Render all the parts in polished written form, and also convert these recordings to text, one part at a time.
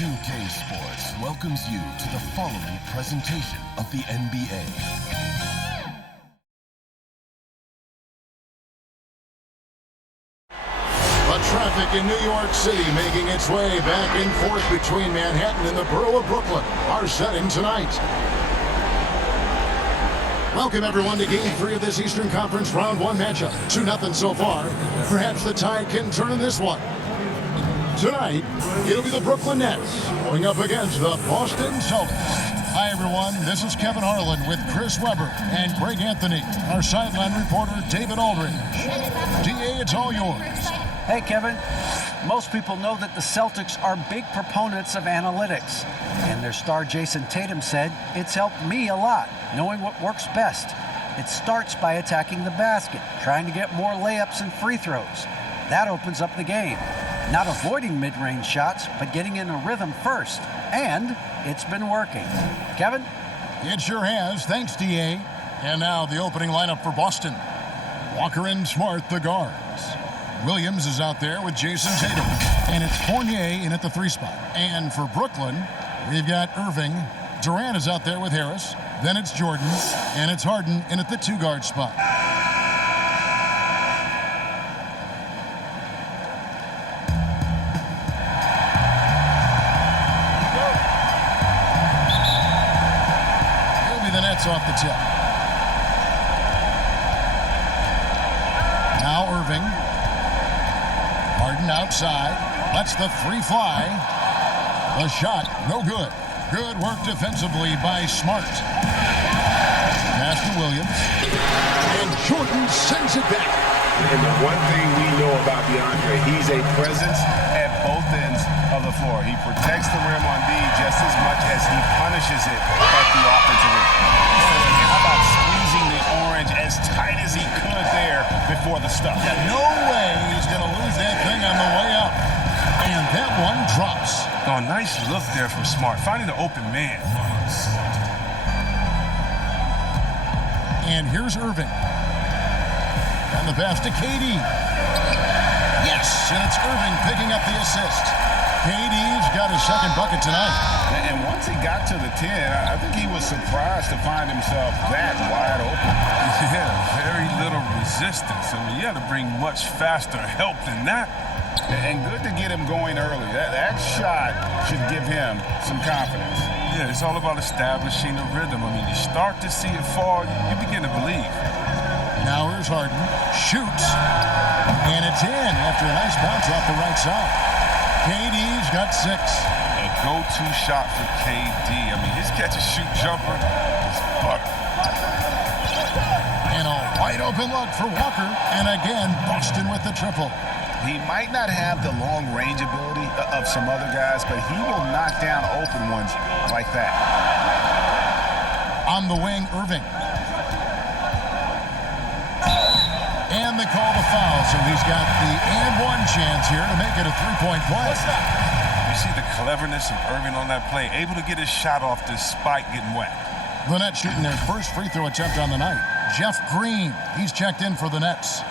NBA2K Sports welcomes you to the following presentation of the NBA. Traffic in New York City making its way back and forth between Manhattan and the borough of Brooklyn. Our setting tonight. Welcome everyone to Game 3 of this Eastern Conference Round 1 matchup. 2-0 so far. Perhaps the tide can turn in this one. Tonight, it'll be the Brooklyn Nets going up against the Boston Celtics. Hi everyone, this is Kevin Harlan with Chris Webber and Greg Anthony. Our sideline reporter David Aldridge. DA, it's all yours. Hey, Kevin. Most people know that the Celtics are big proponents of analytics. And their star Jason Tatum said, "It's helped me a lot, knowing what works best. It starts by attacking the basket, trying to get more layups and free throws. That opens up the game. Not avoiding mid-range shots, but getting in a rhythm first. And it's been working." Kevin? It sure has. Thanks, DA. And now the opening lineup for Boston. Walker and Smart, the guards. Williams is out there with Jason Tatum. And it's Fournier in at the 3 spot. And for Brooklyn, we've got Irving. Durant is out there with Harris. Then it's Jordan. And it's Harden in at the 2 guard spot. He'll be the Nets off the tip. Now Irving. Harden outside, lets the 3 fly. The shot, no good. Good work defensively by Smart. Pass to Williams. And Jordan sends it back. And the one thing we know about DeAndre, he's a presence at both ends of the floor. He protects the rim on D just as much as he punishes it at the offensive end. How about squeezing the orange as tight as he could there before the stuff? No way he's going to lose that thing on the way up. And that one drops. Oh, nice look there from Smart, finding the open man. And here's Irving. And the pass to KD. Yes, and it's Irving picking up the assist. KD's got his second bucket tonight. And once he got to the 10, I think he was surprised to find himself that wide open. Yeah, very little resistance. I mean, you had to bring much faster help than that. And good to get him going early. That shot should give him some confidence. Yeah, it's all about establishing a rhythm. I mean, you start to see it fall, you begin to believe. Now here's Harden. Shoots. And it's in after a nice bounce off the right side. KD's got 6. A go-to shot for KD. I mean, his catch-and-shoot jumper is butter. And a wide open look for Walker. And again, Boston with the triple. He might not have the long-range ability of some other guys, but he will knock down open ones like that. On the wing, Irving. And they call the foul, so he's got the and-one chance here to make it a 3-point play. You see the cleverness of Irving on that play, able to get his shot off despite getting wet. The Nets shooting their first free throw attempt on the night. Jeff Green, he's checked in for the Nets.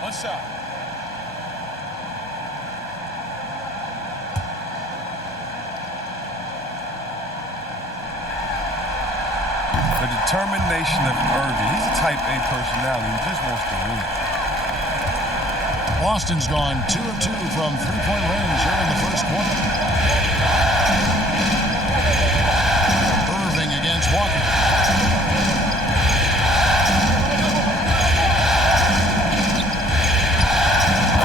What's up? The determination of Irving. He's a type A personality who just wants to win. Boston's gone 2 of 2 from 3-point range here in the first quarter. Irving against Walker.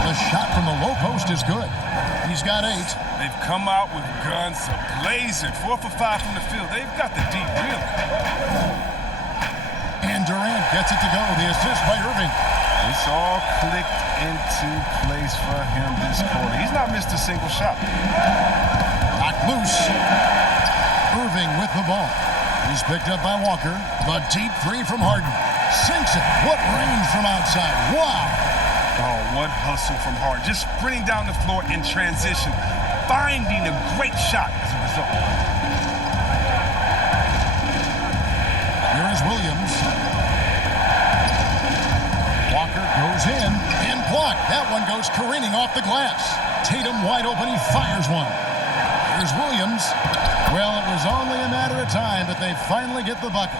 The shot from the low post is good. He's got 8. They've come out with guns blazing. 4 for 5 from the field. They've got the deep really. And Durant gets it to go. The assist by Irving. It's all clicked into place for him this quarter. He's not missed a single shot. Knocked loose. Irving with the ball. He's picked up by Walker. The deep 3 from Harden. Sinks it. What range from outside. Wow. Oh, what hustle from Harden. Just sprinting down the floor in transition. Finding a great shot as a result. Here is Williams. Walker goes in and blocked. That one goes careening off the glass. Tatum wide open. He fires one. Here's Williams. Well, it was only a matter of time, but they finally get the bucket.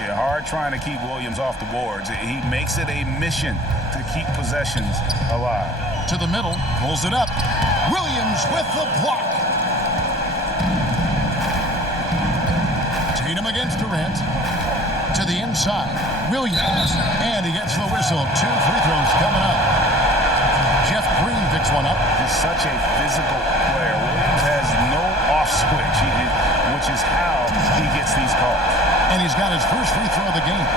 Yeah, hard trying to keep Williams off the boards. He makes it a mission to keep possessions alive. To the middle, pulls it up. Williams with the block. Tatum against Durant. To the inside. Williams. And he gets the whistle. 2 free throws coming up. Jeff Green picks one up. He's such a physical player. Williams has no off switch, which is how he gets these calls. And he's got his first free throw of the game.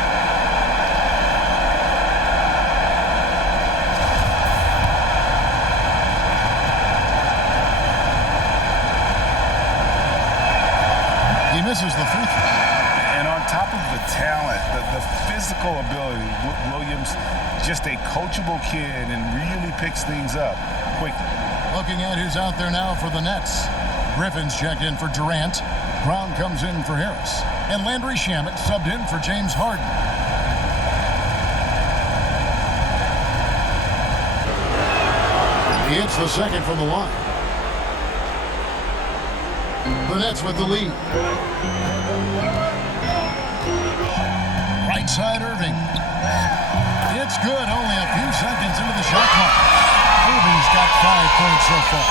He misses the free throw. And on top of the talent, the physical ability, Williams, just a coachable kid and really picks things up quickly. Looking at who's out there now for the Nets. Griffin's checked in for Durant. Brown comes in for Harris. And Landry Shamet subbed in for James Harden. He hits the second from the line. The Nets with the lead. Right side Irving. It's good, only a few seconds into the shot clock. Irving's got 5 points so far.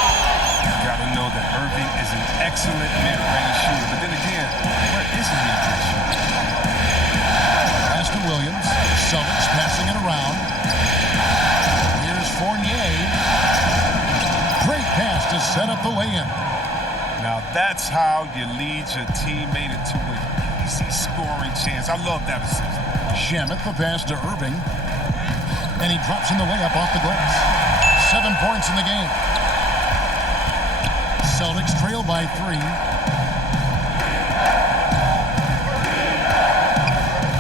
You gotta know that Irving is an excellent mid-range shooter, but then again, where is he in this shooter? Pass to Williams. Celtics passing it around. Here's Fournier. Great pass to set up the lay-in. Now that's how you lead your teammate into an easy scoring chance. I love that assist. Shamet the pass to Irving. And he drops in the layup off the glass. 7 points in the game. Celtics trail by 3.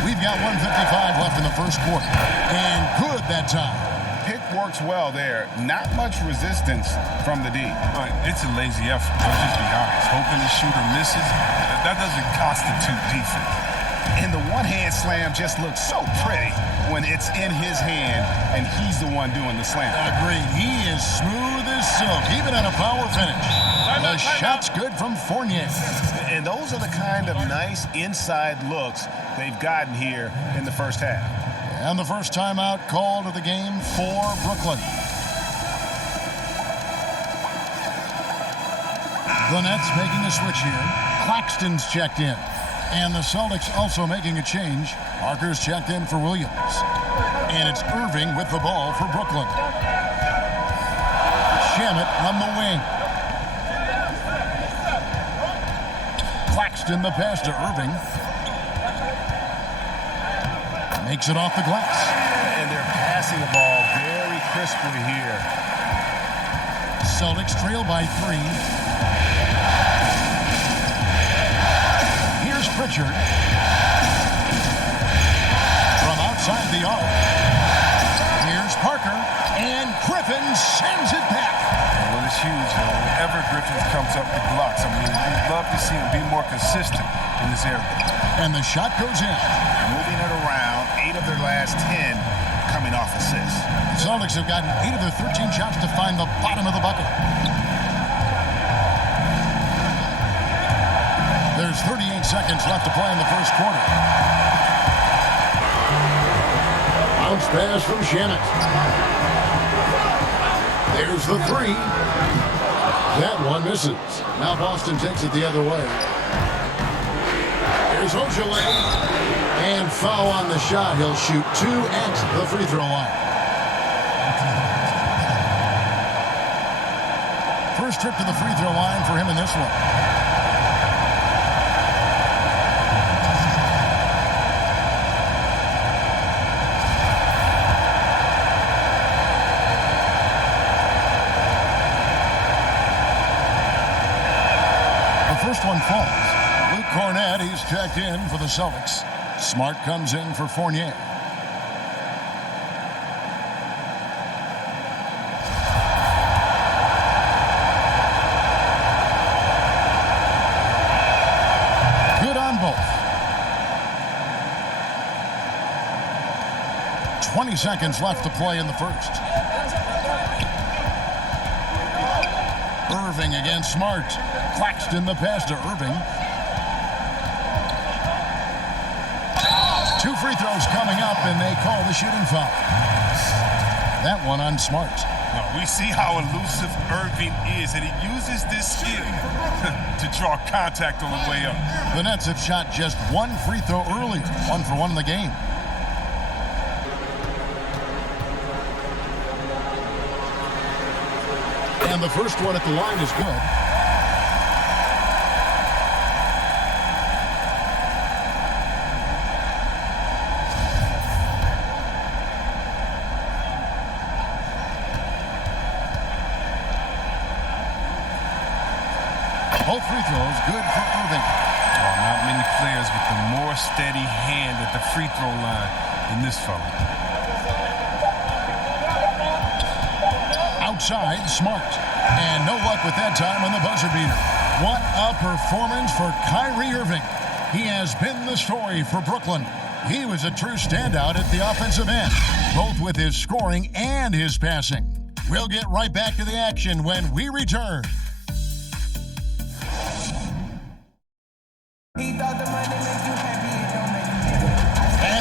We've got 1:55 left in the first quarter. And good that time. Pick works well there. Not much resistance from the D. Right, it's a lazy effort. Let's just be honest. Hoping the shooter misses, that doesn't constitute defense. And the one-hand slam just looks so pretty when it's in his hand and he's the one doing the slam. Agreed. He is smooth as silk, even at a power finish. The shot's good from Fournier. And those are the kind of nice inside looks they've gotten here in the first half. And the first timeout called of the game for Brooklyn. The Nets making a switch here. Claxton's checked in. And the Celtics also making a change. Parker's checked in for Williams. And it's Irving with the ball for Brooklyn. Shamet on the wing. Claxton the pass to Irving. Makes it off the glass. And they're passing the ball very crisply here. Celtics trail by 3. Here's Pritchard. From outside the arc. Here's Parker. And Griffin sends it back. Well, it's huge. Whenever Griffin comes up with blocks, I mean, we'd love to see him be more consistent in this area. And the shot goes in. Moving it around, 8 of their last 10 coming off assists. The Celtics have gotten 8 of their 13 shots to find the bottom of the bucket. There's 38 seconds left to play in the first quarter. Bounce pass from Shamet. There's the 3. That one misses. Now Boston takes it the other way. Here's Ojale. And foul on the shot. He'll shoot 2 at the free throw line. First trip to the free throw line for him in this one. The first one falls. Luke Cornett, he's checked in for the Celtics. Smart comes in for Fournier. 20 seconds left to play in the first. Irving against Smart. Claxton the pass to Irving. 2 free throws coming up, and they call the shooting foul. That one on Smart. Well, we see how elusive Irving is, and he uses this skill to draw contact on the way up. The Nets have shot just 1 free throw earlier, 1 for 1 in the game. And the first one at the line is good. Both free throws good for Irving. Oh, not many players with a more steady hand at the free throw line than this fella. Outside, Smart. And no luck with that time on the buzzer beater. What a performance for Kyrie Irving. He has been the story for Brooklyn. He was a true standout at the offensive end, both with his scoring and his passing. We'll get right back to the action when we return. And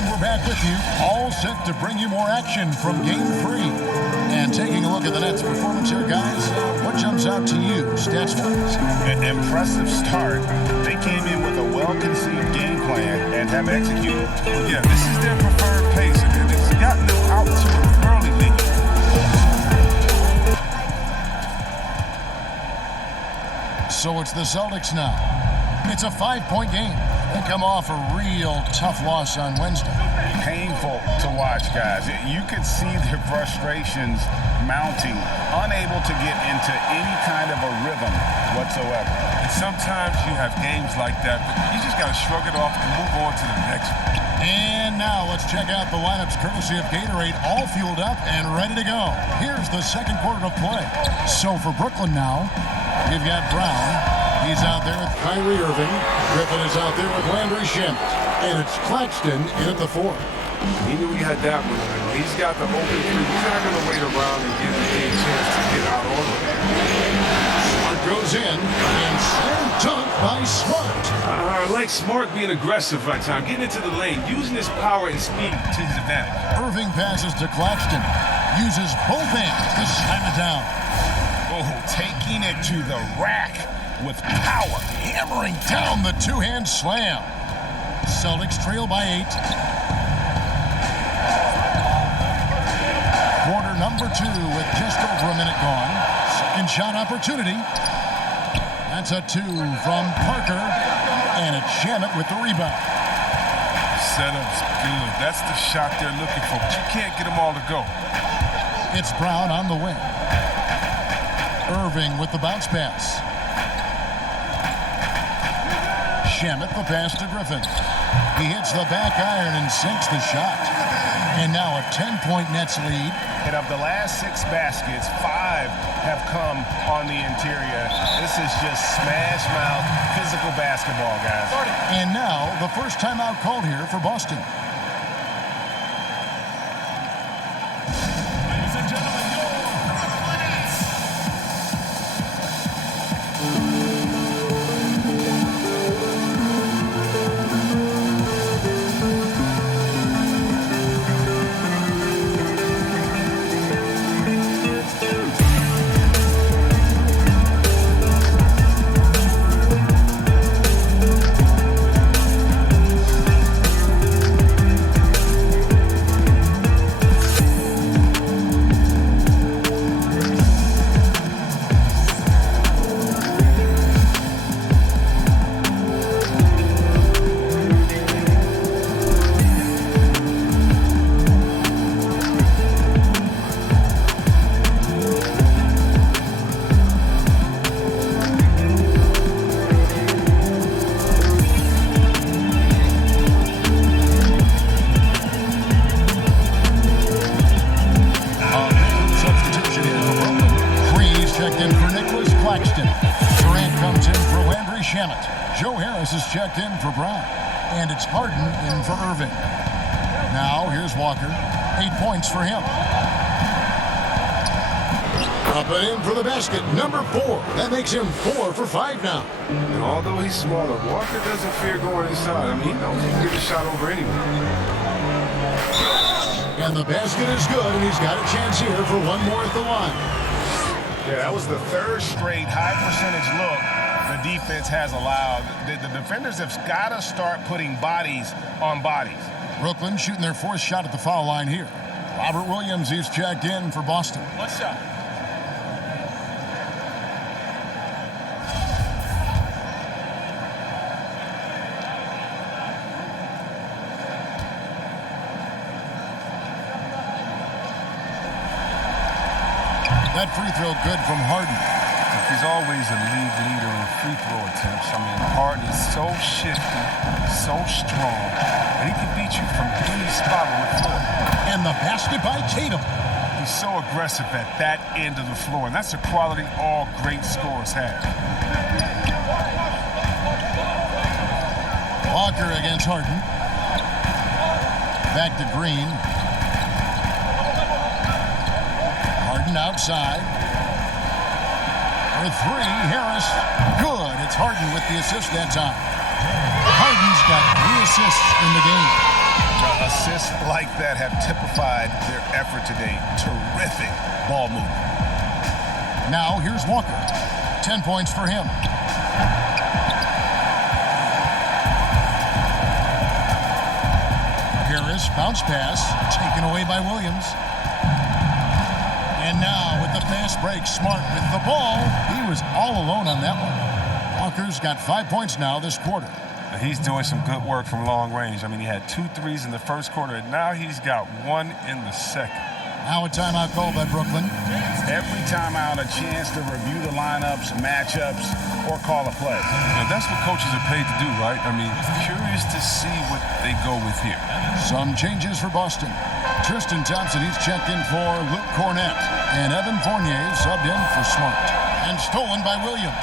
we're back with you, all set to bring you more action from Game 3. And taking a look at the Nets' performance here, guys, what jumps out to you, stats-wise? An impressive start. They came in with a well-conceived game plan and have executed. Yeah, this is their preferred pace, and it's gotten them out to an early lead. So it's the Celtics now. It's a 5-point game. They come off a real tough loss on Wednesday. Painful to watch, guys. You could see their frustrations mounting, unable to get into any kind of a rhythm whatsoever. And sometimes you have games like that, but you just got to shrug it off and move on to the next one. And now let's check out the lineups courtesy of Gatorade, all fueled up and ready to go. Here's the second quarter of play. So for Brooklyn now, we've got Brown. He's out there with Kyrie Irving. Griffin is out there with Landry Shamet. And it's Claxton in at the 4. He knew he had that one. He's got the open 3. He's not going to wait around and give the team a chance to get out on him. Smart goes in, and slam dunk by Smart. I like Smart being aggressive right now, getting into the lane, using his power and speed to his advantage. Irving passes to Claxton. Uses both hands to slam it down. Oh, taking it to the rack with power. Hammering down the two-hand slam. Celtics trail by 8. Quarter number 2 with just over a minute gone. Second shot opportunity. That's a 2 from Parker. And it's Shamet with the rebound. Setup's good. That's the shot they're looking for, but you can't get them all to go. It's Brown on the wing. Irving with the bounce pass. Shamet the pass to Griffin. He hits the back iron and sinks the shot. And now a 10-point Nets lead. And of the last 6 baskets, 5 have come on the interior. This is just smash mouth physical basketball, guys. And now the first timeout called here for Boston. Ladies and gentlemen, your Brooklyn Nets. Joe Harris is checked in for Brown. And it's Harden in for Irving. Now, here's Walker. 8 points for him. Up and in for the basket, number 4. That makes him 4 for 5 now. And although he's smaller, Walker doesn't fear going inside. I mean, he knows he can get a shot over anyway. And the basket is good, and he's got a chance here for one more at the line. Yeah, that was the third straight high percentage look the defense has allowed. The defenders have got to start putting bodies on bodies. Brooklyn shooting their 4th shot at the foul line here. Robert Williams, he's checked in for Boston. One shot. That free throw good from Harden. He's always a league leader in free throw attempts. I mean, Harden is so shifty, so strong, and he can beat you from any spot on the floor. And the basket by Tatum. He's so aggressive at that end of the floor, and that's a quality all great scorers have. Walker against Harden. Back to Green. Harden outside. For 3, Harris. Good. It's Harden with the assist that time. Harden's got 3 assists in the game. Assists like that have typified their effort today. Terrific ball movement. Now here's Walker. 10 points for him. Harris, bounce pass, taken away by Williams. And now with the fast break, Smart with the ball. He was all alone on that one. Walker's got 5 points now this quarter. He's doing some good work from long range. I mean, he had 2 threes in the first quarter, and now he's got 1 in the second. Now a timeout call by Brooklyn. Every timeout, a chance to review the lineups, matchups, or call a play. And that's what coaches are paid to do, right? I mean, curious to see what they go with here. Some changes for Boston. Tristan Thompson, he's checked in for Luke Cornett. And Evan Fournier subbed in for Smart. And stolen by Williams.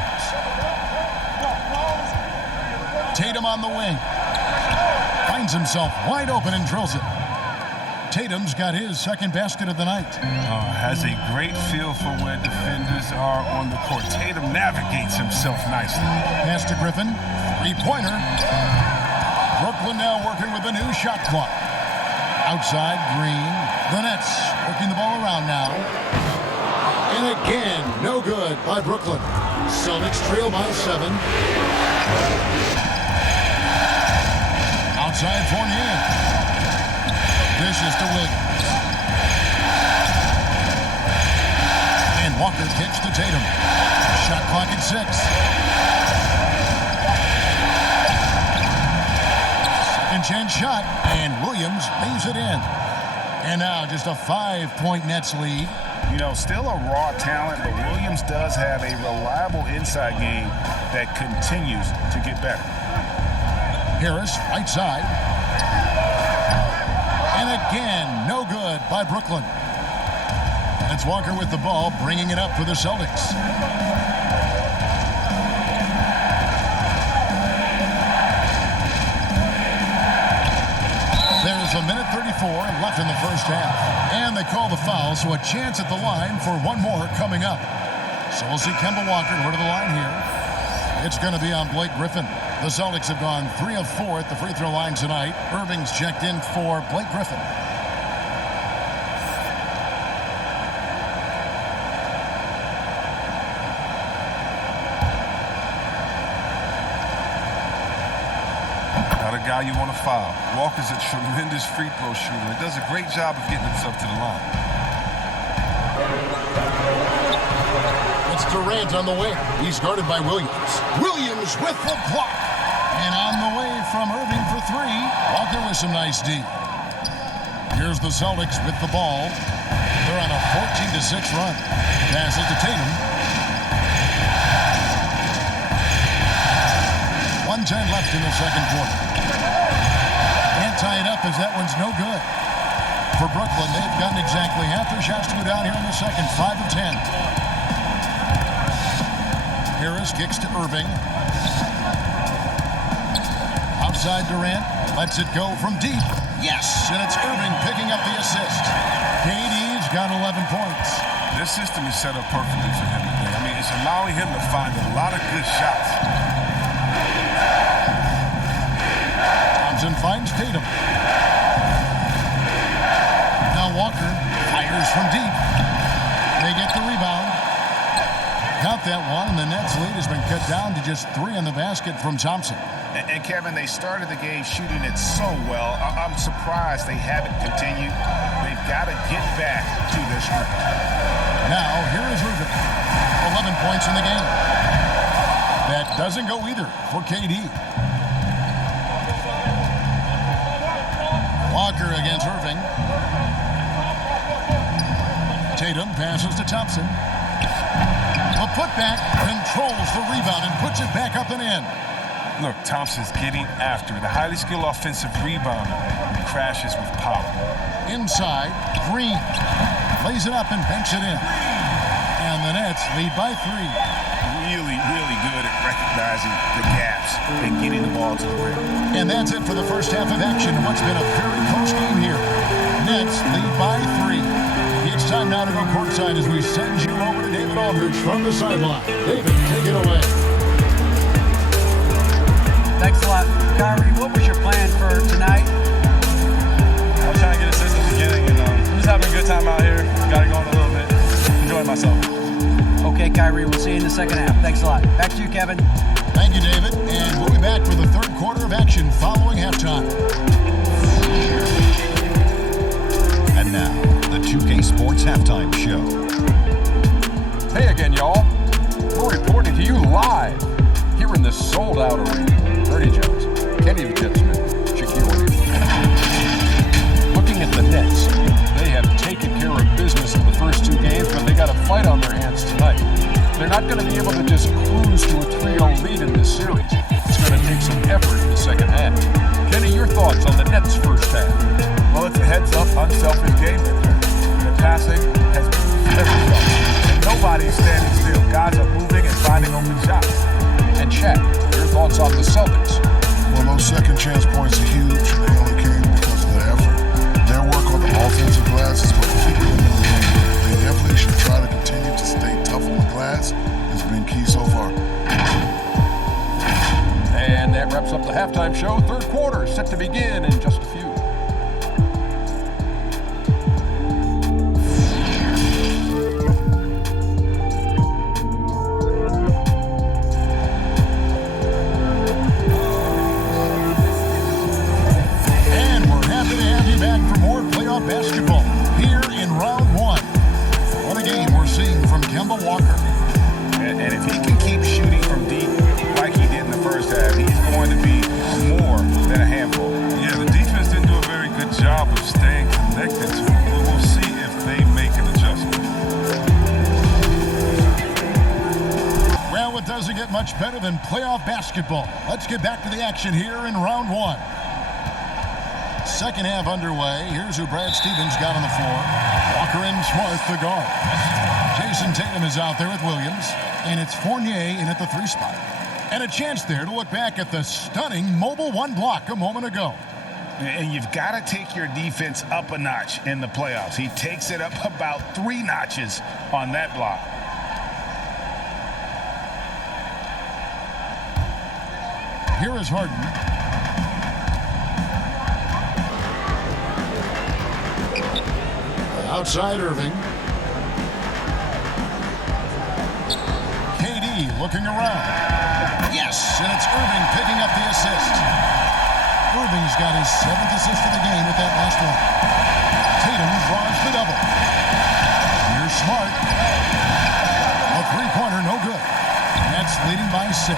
Tatum on the wing. Finds himself wide open and drills it. Tatum's got his 2nd basket of the night. Has a great feel for where defenders are on the court. Tatum navigates himself nicely. Pass to Griffin. 3-pointer. Brooklyn now working with a new shot clock. Outside, Green. The Nets working the ball around now. And again, no good by Brooklyn. Celtics trail by 7. Outside, Fournier. Dishes to Williams. And Walker kicks to Tatum. Shot clock at 6. Second chance shot, and Williams lays it in. And now just a 5-point Nets lead. You know, still a raw talent, but Williams does have a reliable inside game that continues to get better. Harris, right side. And again, no good by Brooklyn. And it's Walker with the ball, bringing it up for the Celtics. There's a minute 34 left in the first half. And they call the foul, so a chance at the line for one more coming up. So we'll see Kemba Walker go to the line here. It's going to be on Blake Griffin. The Celtics have gone 3 of 4 at the free throw line tonight. Irving's checked in for Blake Griffin. Not a guy you want to foul. Walker's a tremendous free throw shooter and does a great job of getting himself to the line. It's Durant on the wing. He's guarded by Williams. Williams with the block. And on the way from Irving for 3. Walker with some nice D. Here's the Celtics with the ball. They're on a 14-6 run. Passes to Tatum. 1:10 left in the second quarter. Can't tie it up as that one's no good. For Brooklyn, they've gotten exactly half their shots to go down here in the second. 5 of 10. Harris kicks to Irving. Outside Durant lets it go from deep. Yes, and it's Irving picking up the assist. KD's got 11 points. This system is set up perfectly for him today. I mean, it's allowing him to find a lot of good shots. Thompson finds Tatum. Now Walker fires from deep. They get the rebound. Count that one, and the Nets' lead has been cut down to just 3 in the basket from Thompson. And Kevin, they started the game shooting it so well. I'm surprised they haven't continued. They've got to get back to this rhythm. Now, here is Rubin. 11 points in the game. That doesn't go either for KD. Walker against Irving. Tatum passes to Thompson. The putback controls the rebound and puts it back up and in. Look, Thompson's getting after it. The highly skilled offensive rebounder crashes with power. Inside, Green lays it up and banks it in. And the Nets lead by 3. Really, really good at recognizing the gaps and getting the ball to the rim. And that's it for the first half of action in what's been a very close game here. Nets lead by 3. It's time now to go courtside as we send you over to David Aldridge from the sideline. David, take it away. Thanks a lot. Kyrie, what was your plan for tonight? I was trying to get assists at the beginning, and I'm just having a good time out here. Got it going a little bit. Enjoying myself. Okay, Kyrie, we'll see you in the second half. Thanks a lot. Back to you, Kevin. Thank you, David. And we'll be back for the third quarter of action following halftime. And now, the 2K Sports Halftime Show. Hey again, y'all. We're reporting to you live here in this sold-out arena. Ernie Jones, Kenny the Jet Smith, Shaquille O'Neal. Looking at the Nets, they have taken care of business in the first 2 games, but they got a fight on their hands tonight. They're not going to be able to just cruise to a 3-0 lead in this series. It's going to take some effort in the second half. Kenny, your thoughts on the Nets' first half? Well, it's a heads-up, unselfish game. The passing has been very selfish. And nobody's standing still. Guys are moving and finding open shots. And Shaq, your thoughts on the Celtics? Well, those second chance points are huge. They only came because of their effort. Their work on the offensive glass is what keep them in the game. They definitely should try to continue to stay tough on the glass. It's been key so far. And that wraps up the halftime show. Third quarter set to begin in just a few. Basketball here in round 1. What a game we're seeing from Kemba Walker. And if he can keep shooting from deep like he did in the first half, he's going to be more than a handful. Yeah, the defense didn't do a very good job of staying connected to him, but we'll see if they make an adjustment. Well, it doesn't get much better than playoff basketball. Let's get back to the action here in round 1. Second half underway. Here's who Brad Stevens got on the floor. Walker and Smart, the guard. Jason Tatum is out there with Williams. And it's Fournier in at the 3 spot. And a chance there to look back at the stunning mobile 1 block a moment ago. And you've got to take your defense up a notch in the playoffs. He takes it up about 3 notches on that block. Here is Harden. Outside Irving. KD looking around. Yes, and it's Irving picking up the assist. Irving's got his 7th assist of the game with that last one. Tatum draws the double. Here's Smart. A 3-pointer, no good. Nets leading by 6.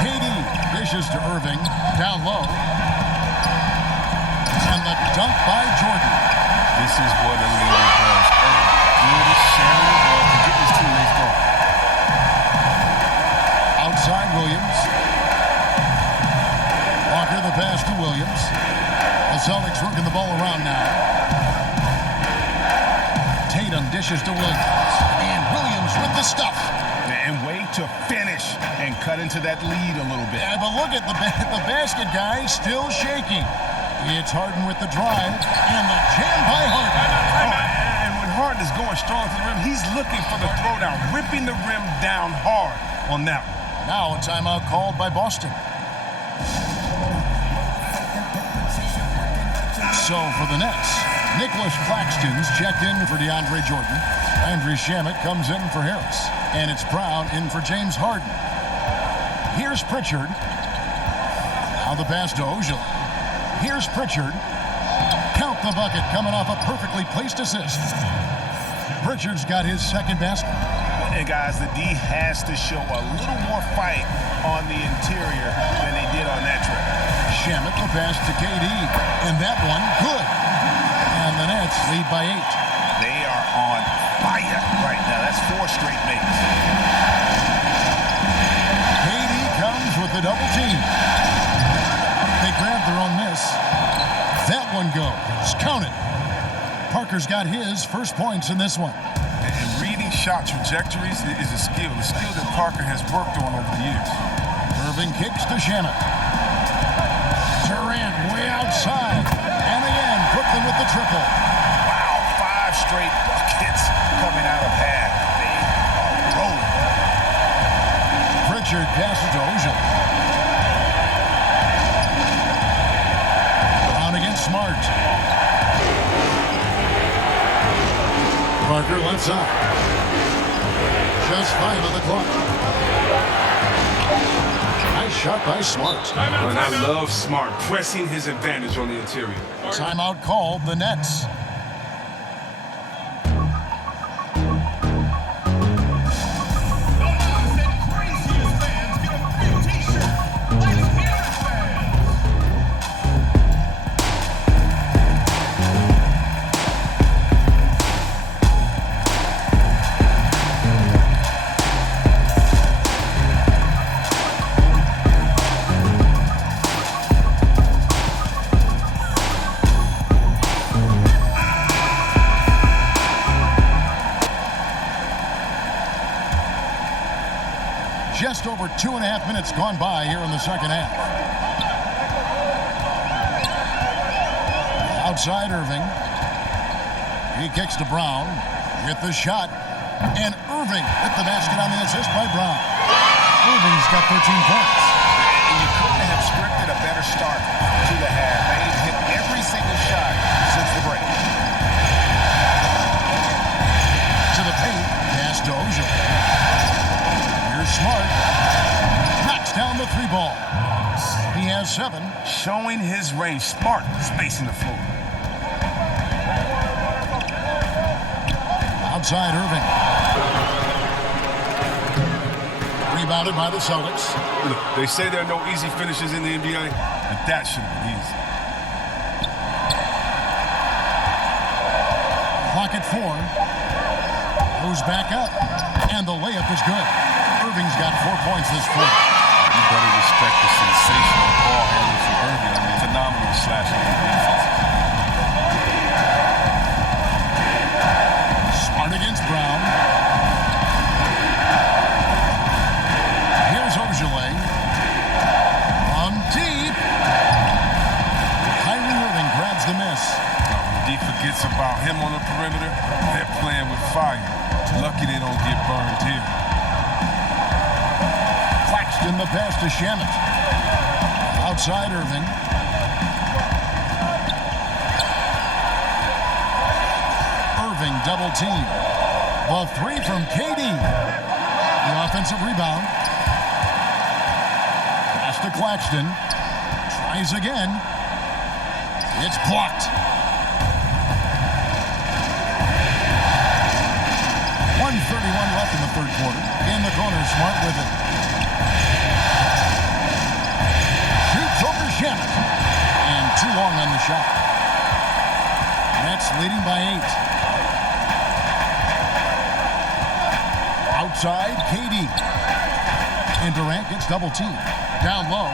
KD dishes to Irving, down low. And the dunk by Jordan. This is what a leader does. Good is sharing the ball to get his teammates going. Outside Williams. Walker the pass to Williams. The Celtics working the ball around now. Tatum dishes to Williams. And Williams with the stuff. And way to finish and cut into that lead a little bit. Yeah, but look at the basket guy still shaking. It's Harden with the drive and the jam by Harden. And when Harden is going strong to the rim, he's looking for the throwdown, ripping the rim down hard on that one. Now a timeout called by Boston. So for the Nets, Nicholas Claxton's checked in for DeAndre Jordan. Andrew Shamet comes in for Harris. And it's Brown in for James Harden. Here's Pritchard. Now the pass to Ojale. Here's Pritchard. Count the bucket coming off a perfectly placed assist. Pritchard's got his second basket. And guys, the D has to show a little more fight on the interior than they did on that trip. Shamet the pass to KD. And that one, good. And the Nets lead by 8. They are on fire right now. That's 4 straight makes. KD comes with the double team. They grab their own miss. That one goes. Count it. Parker's got his first points in this one. And reading shot trajectories is a skill that Parker has worked on over the years. Irving kicks to Shamet. Durant way outside. And again, Brooklyn with the triple. Wow, 5 straight buckets coming out of half. They are rolling. Pritchard passes to Ojale. Brown against Smart. Parker left side. Just 5 on the clock. Nice shot by Smart. And I love Smart pressing his advantage on the interior. Timeout called the Nets. Just over 2.5 minutes gone by here in the second half. Outside Irving. He kicks to Brown with the shot. And Irving with the basket on the assist by Brown. Irving's got 13 points. And you couldn't have scripted a better start to the half. They've hit every single shot since the break. To the paint. Pass to Ojale. Smart knocks down the 3 ball. He has 7. Showing his range. Smart spacing the floor. Outside Irving. Rebounded by the Celtics. Look, they say there are no easy finishes in the NBA, but that should be easy. Clock at 4. Goes back up. And the layup is good. Irving's got 4 points this quarter. You better respect the sensational ball handling from Irving. I mean, phenomenal slashing on defense. Smart against Brown. Here's Ojale. On deep. Kyrie Irving grabs the miss. When D forgets about him on the perimeter, they're playing with fire. Lucky they don't get burned here. In the pass to Shamet. Outside Irving. Irving double team. The 3 from KD. The offensive rebound. Pass to Claxton. Tries again. It's blocked. 1:31 left in the third quarter. In the corner, Smart with it. And too long on the shot. Nets leading by 8. Outside, KD. And Durant gets double teamed. Down low.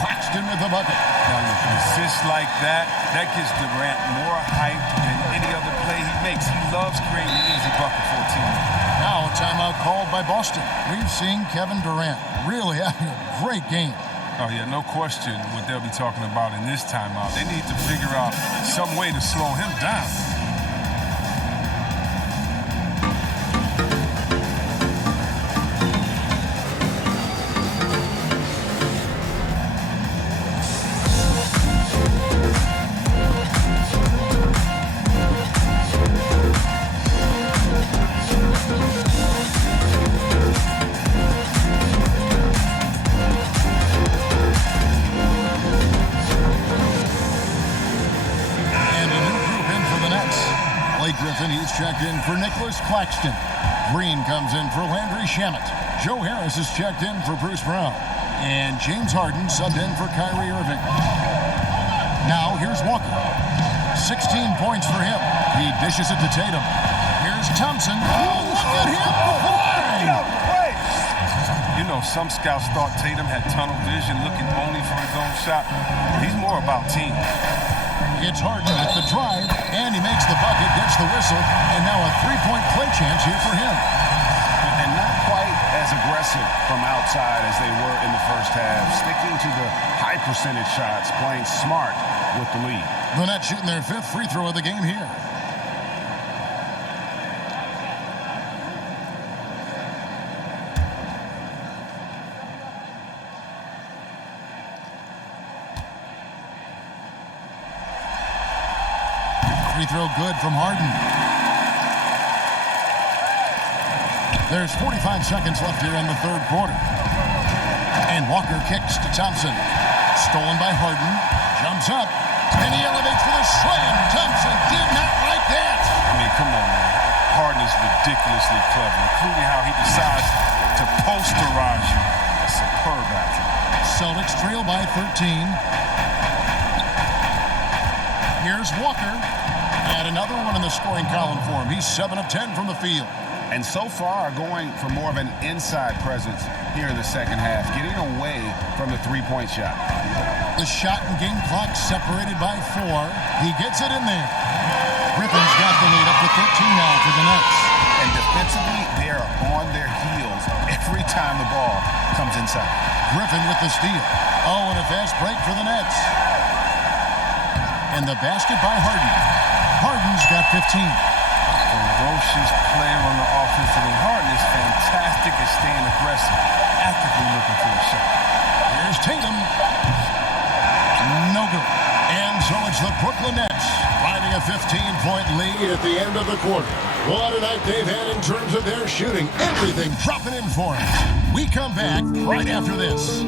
Claxton Claxton with the bucket. Now, look, assists like that gives Durant more hype than any other play he makes. He loves creating an easy bucket for a teammate. Now a timeout called by Boston. We've seen Kevin Durant really having a great game. Oh, yeah, no question what they'll be talking about in this timeout. They need to figure out some way to slow him down. Checked in for Nicholas Claxton. Green comes in for Landry Shamet. Joe Harris is checked in for Bruce Brown. And James Harden subbed in for Kyrie Irving. Now here's Walker. 16 points for him. He dishes it to Tatum. Here's Thompson. Oh, look at him play! You know, some scouts thought Tatum had tunnel vision, looking only for his own shot. He's more about team. It's Harden at the drive, and he makes the bucket, gets the whistle, and now a three-point play chance here for him. And not quite as aggressive from outside as they were in the first half, sticking to the high percentage shots, playing smart with the lead. The Nets shooting their fifth free throw of the game here. Free throw good from Harden. There's 45 seconds left here in the third quarter. And Walker kicks to Thompson. Stolen by Harden. Jumps up. And he elevates for the slam. Thompson did not like that. I mean, come on, man. Harden is ridiculously clever, including how he decides to posterize you. A superb athlete. Celtics trail by 13. Here's Walker. And another one in the scoring column for him. He's 7 of 10 from the field. And so far going for more of an inside presence here in the second half, getting away from the three-point shot. The shot and game clock separated by 4. He gets it in there. Griffin's got the lead up to 13 now for the Nets. And defensively, they are on their heels every time the ball comes inside. Griffin with the steal. Oh, and a fast break for the Nets. And the basket by Harden. Harden's got 15. Ferocious player on the offensive end. Harden is fantastic at staying aggressive, actively looking for a shot. Here's Tatum. No good. And so it's the Brooklyn Nets finding a 15-point lead at the end of the quarter. What a night they've had in terms of their shooting. Everything dropping in for them. We come back right after this.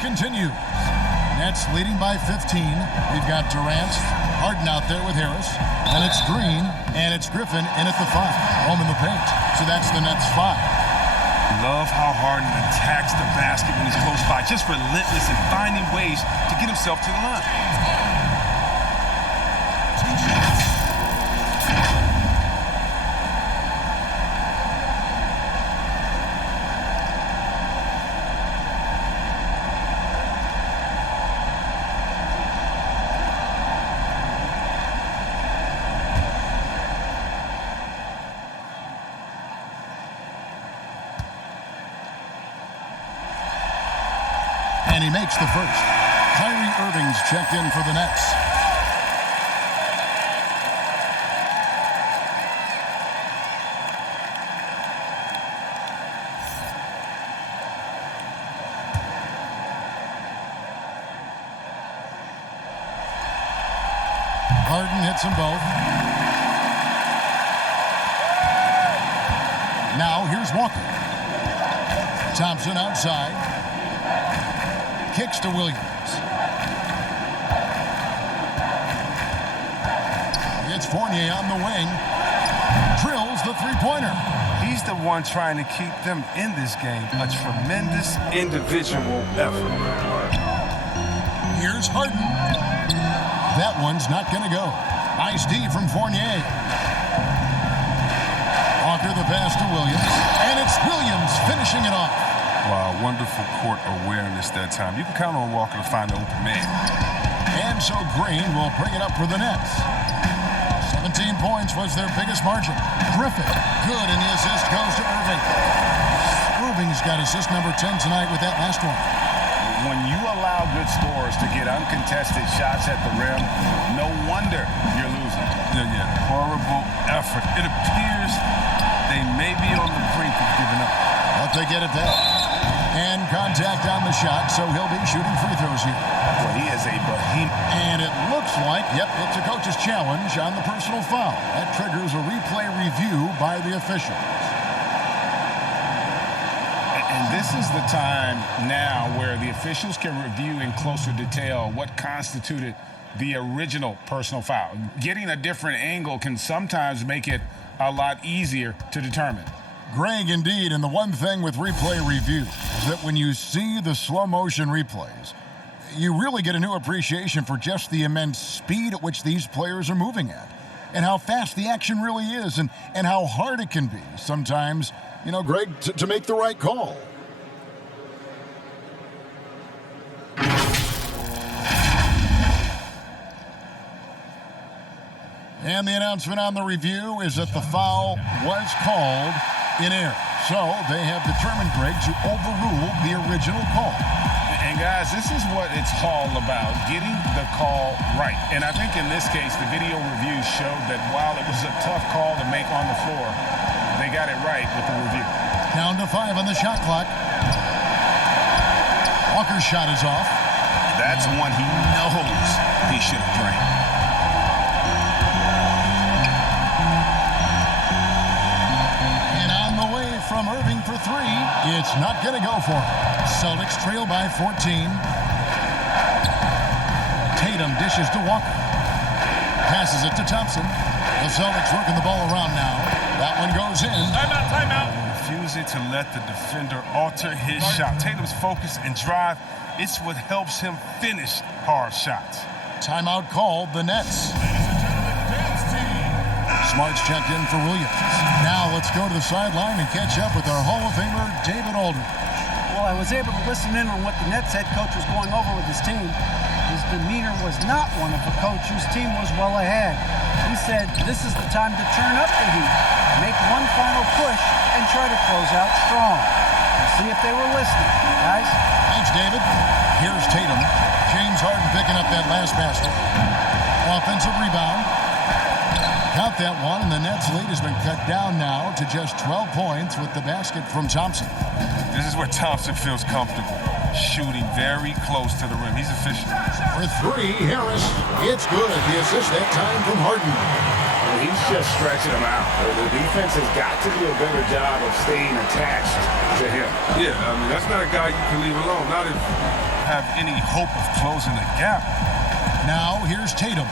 Continues. Nets leading by 15. We've got Durant, Harden out there with Harris, and it's Green, and it's Griffin in at the 5. Home in the paint. So that's the Nets 5. Love how Harden attacks the basket when he's close by. Just relentless in finding ways to get himself to the line. And he makes the first. Kyrie Irving's checked in for the Nets. Harden hits them both. Now here's Walker. Thompson outside. Kicks to Williams. It's Fournier on the wing. Drills the three-pointer. He's the one trying to keep them in this game. A tremendous individual effort. Here's Harden. That one's not going to go. Nice D from Fournier. Walker the pass to Williams. And it's Williams finishing it off. Wow, wonderful court awareness that time. You can count on Walker to find the open man. And so Green will bring it up for the Nets. 17 points was their biggest margin. Griffin, good, and the assist goes to Irving. Irving's got assist number 10 tonight with that last one. When you allow good scorers to get uncontested shots at the rim, no wonder you're losing. Yeah. Horrible effort. It appears they may be on the brink of giving up. But they get it back. And contact on the shot, so he'll be shooting free throws here. Well, he is a behemoth. And it looks like, it's a coach's challenge on the personal foul. That triggers a replay review by the officials. And this is the time now where the officials can review in closer detail what constituted the original personal foul. Getting a different angle can sometimes make it a lot easier to determine. Greg, indeed, and the one thing with replay review is that when you see the slow motion replays, you really get a new appreciation for just the immense speed at which these players are moving at, and how fast the action really is, and how hard it can be sometimes, Greg, to make the right call. And the announcement on the review is that the foul was called in error. So they have determined, Greg, to overrule the original call. And guys, this is what it's all about, getting the call right. And I think in this case, the video review showed that while it was a tough call to make on the floor, they got it right with the review. Down to 5 on the shot clock. Walker's shot is off. That's one he knows he should have drained. From Irving for 3. It's not going to go for him. Celtics trail by 14. Tatum dishes to Walker. Passes it to Thompson. The Celtics working the ball around now. That one goes in. Timeout. Refusing to let the defender alter his shot. Tatum's focus and drive, it's what helps him finish hard shots. Timeout called, the Nets. Smart's checked in for Williams. Now let's go to the sideline and catch up with our Hall of Famer, David Aldridge. Well, I was able to listen in on what the Nets head coach was going over with his team. His demeanor was not one of a coach whose team was well ahead. He said, this is the time to turn up the heat, make one final push, and try to close out strong. We'll see if they were listening, guys. Thanks, David. Here's Tatum. James Harden picking up that last basket. Offensive rebound. Count that one, and the Nets' lead has been cut down now to just 12 points with the basket from Thompson. This is where Thompson feels comfortable, shooting very close to the rim. He's efficient. For 3, Harris. It's good. The assist that time from Harden. Well, he's just stretching him out. The defense has got to do a better job of staying attached to him. Yeah, that's not a guy you can leave alone. Not if you have any hope of closing the gap. Now here's Tatum.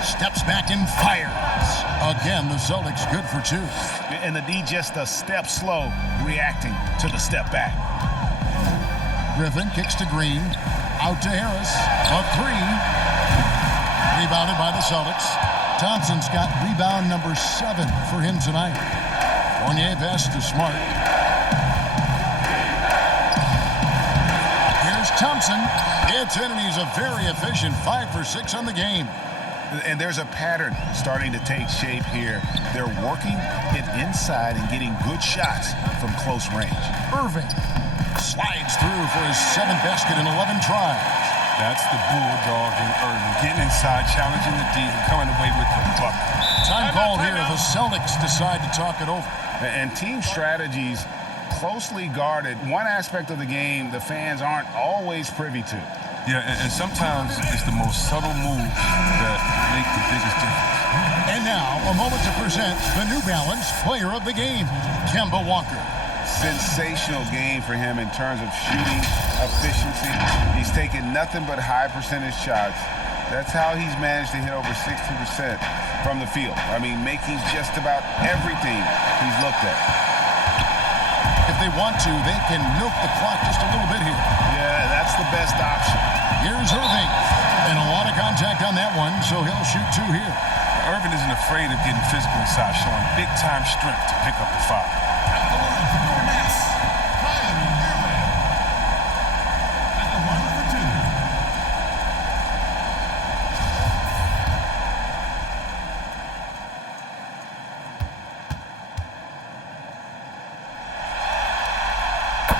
Steps back and fires. Again, the Celtics good for 2. And the D just a step slow, reacting to the step back. Griffin kicks to Green. Out to Harris. A 3. Rebounded by the Celtics. Thompson's got rebound number 7 for him tonight. Fournier passes to Smart. Here's Thompson. It's in, and he's a very efficient 5 for 6 on the game. And there's a pattern starting to take shape here. They're working it inside and getting good shots from close range. Irving Slides through for his 7th basket in 11 tries. That's the bulldog in Irving. Getting inside, challenging the D, and coming away with the bucket. Time called here. The Celtics decide to talk it over. And team strategies closely guarded. One aspect of the game the fans aren't always privy to. Yeah, and sometimes it's the most subtle moves that make the biggest difference. And now, a moment to present the New Balance Player of the Game, Kemba Walker. Sensational game for him in terms of shooting efficiency. He's taken nothing but high percentage shots. That's how he's managed to hit over 60% from the field. I mean, making just about everything he's looked at. If they want to, they can milk the clock just a little bit here. Yeah, that's the best option. Here's Irving. And a lot of contact on that one, so he'll shoot 2 here. Irving isn't afraid of getting physical inside, showing big-time strength to pick up the foul.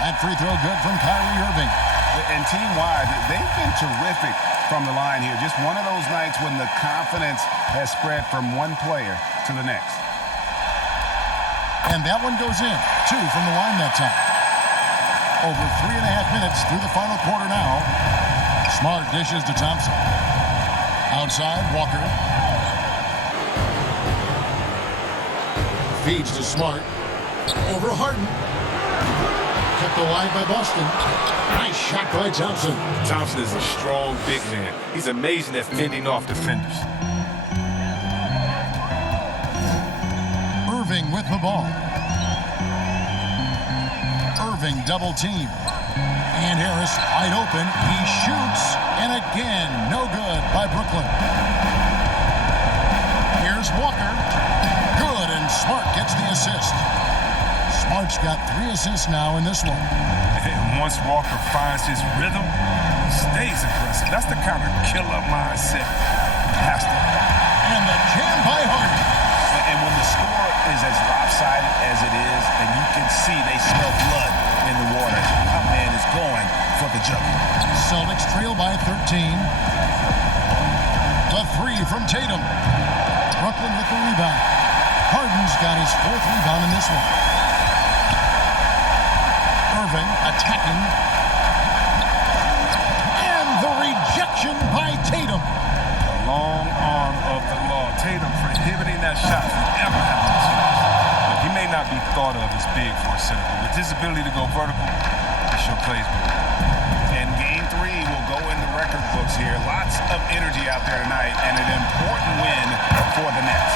That free throw good from Kyrie Irving. And team-wide, they've been terrific from the line here. Just one of those nights when the confidence has spread from one player to the next. And that one goes in. 2 from the line that time. Over 3.5 minutes through the final quarter now. Smart dishes to Thompson. Outside, Walker. Feeds to Smart. Over Harden. Kept alive by Boston. Nice shot by Thompson. Thompson is a strong big man. He's amazing at fending off defenders. Irving with the ball. Irving double team. And Harris wide open. He shoots. And again, no good by Brooklyn. Here's Walker. Good, and Smart gets the assist. Smart's got 3 assists now in this one. And once Walker finds his rhythm, he stays aggressive. That's the kind of killer mindset he has to have. And the jam by Harden. And when the score is as lopsided as it is, and you can see they smell blood in the water, my man is going for the jugular. Celtics trail by 13. The 3 from Tatum. Brooklyn with the rebound. Harden's got his 4th rebound in this one. Irving attacking. And the rejection by Tatum. The long arm of the law. Tatum prohibiting that shot from ever happening to him. Look, he may not be thought of as big for a center, but with his ability to go vertical, he sure plays big. And game 3 will go in the record books here. Lots of energy out there tonight, and an important win for the Nets.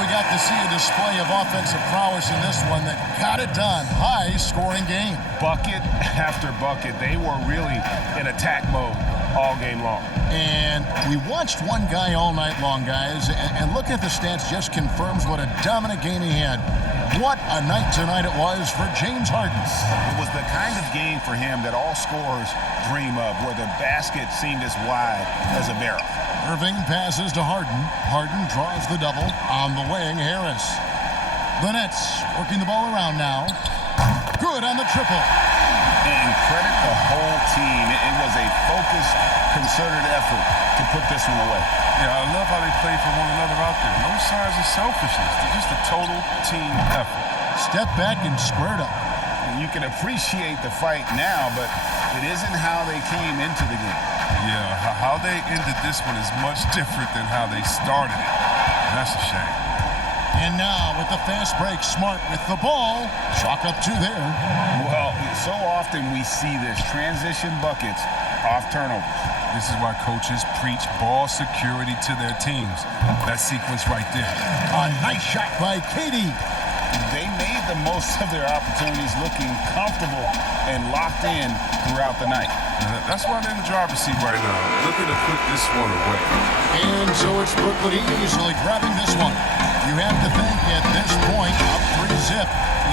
We got to see a display of offensive prowess in this one that got it done. High-scoring game. Bucket after bucket. They were really in attack mode all game long. And we watched one guy all night long, guys, and looking at the stats just confirms what a dominant game he had. What a night tonight it was for James Harden. It was the kind of game for him that all scorers dream of, where the basket seemed as wide as a barrel. Irving passes to Harden. Harden draws the double on the wing. Harris. The Nets working the ball around now. Good on the triple. And credit the whole team. It was a focused, concerted effort to put this one away. Yeah, I love how they play for one another out there. No signs of selfishness. They're just a total team effort. Step back and squared up. And you can appreciate the fight now, but it isn't how they came into the game. Yeah, how they ended this one is much different than how they started it. And that's a shame. And now with the fast break, Smart with the ball. Chalk up 2 there. Well, so often we see this, transition buckets off turnovers. This is why coaches preach ball security to their teams. That sequence right there. A nice shot by Katie. They made the most of their opportunities, looking comfortable and locked in throughout the night. That's why they're in the driver's seat right now, looking to put this one away. And so it's Brooklyn easily grabbing this one. You have to think at this point, up 3-zip.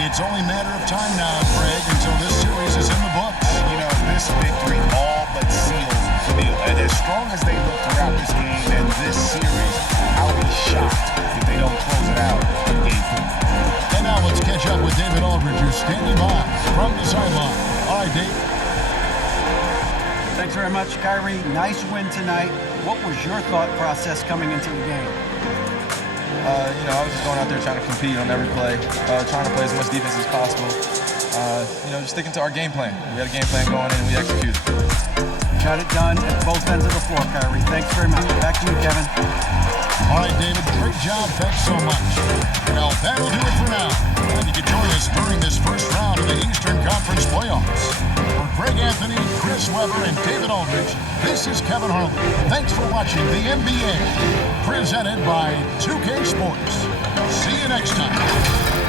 It's only a matter of time now, Craig, until this series is in the books. You know, this victory all but seals the deal. And as strong as they look throughout this game and this series, I'll be shocked if they don't close it out in game 4. And now let's get catch up with David Aldridge, who's standing by from the sideline. All right, Dave. Thanks very much, Kyrie. Nice win tonight. What was your thought process coming into the game? I was just going out there trying to compete on every play, trying to play as much defense as possible. Just sticking to our game plan. We had a game plan going in and we executed. Got it done at both ends of the floor, Kyrie. Thanks very much. Back to you, Kevin. All right, David, great job. Thanks so much. Well, that'll do it for now. And you can join us during this first round of the Eastern Conference playoffs. For Greg Anthony, Chris Webber, and David Aldridge, this is Kevin Harlan. Thanks for watching the NBA, presented by 2K Sports. See you next time.